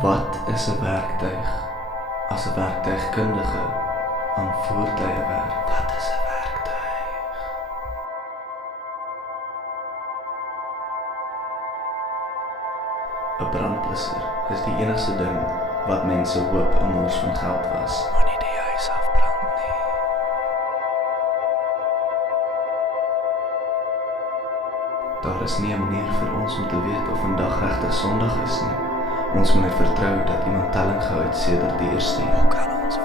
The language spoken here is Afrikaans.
Wat is 'n werktuig as 'n werktuigkundige aan voertuie werk? Wat is 'n werktuig? 'n Brandblusser is die enigste ding wat mense hoop 'n mors van geld was. Moenie die huis afbrand nie. Daar is nie 'n manier vir ons om te weet of 'n dag regtig Sondag is nie. Ons moet net vertrou dat iemand telling gehou het sedert die eerste. Hoe kan ons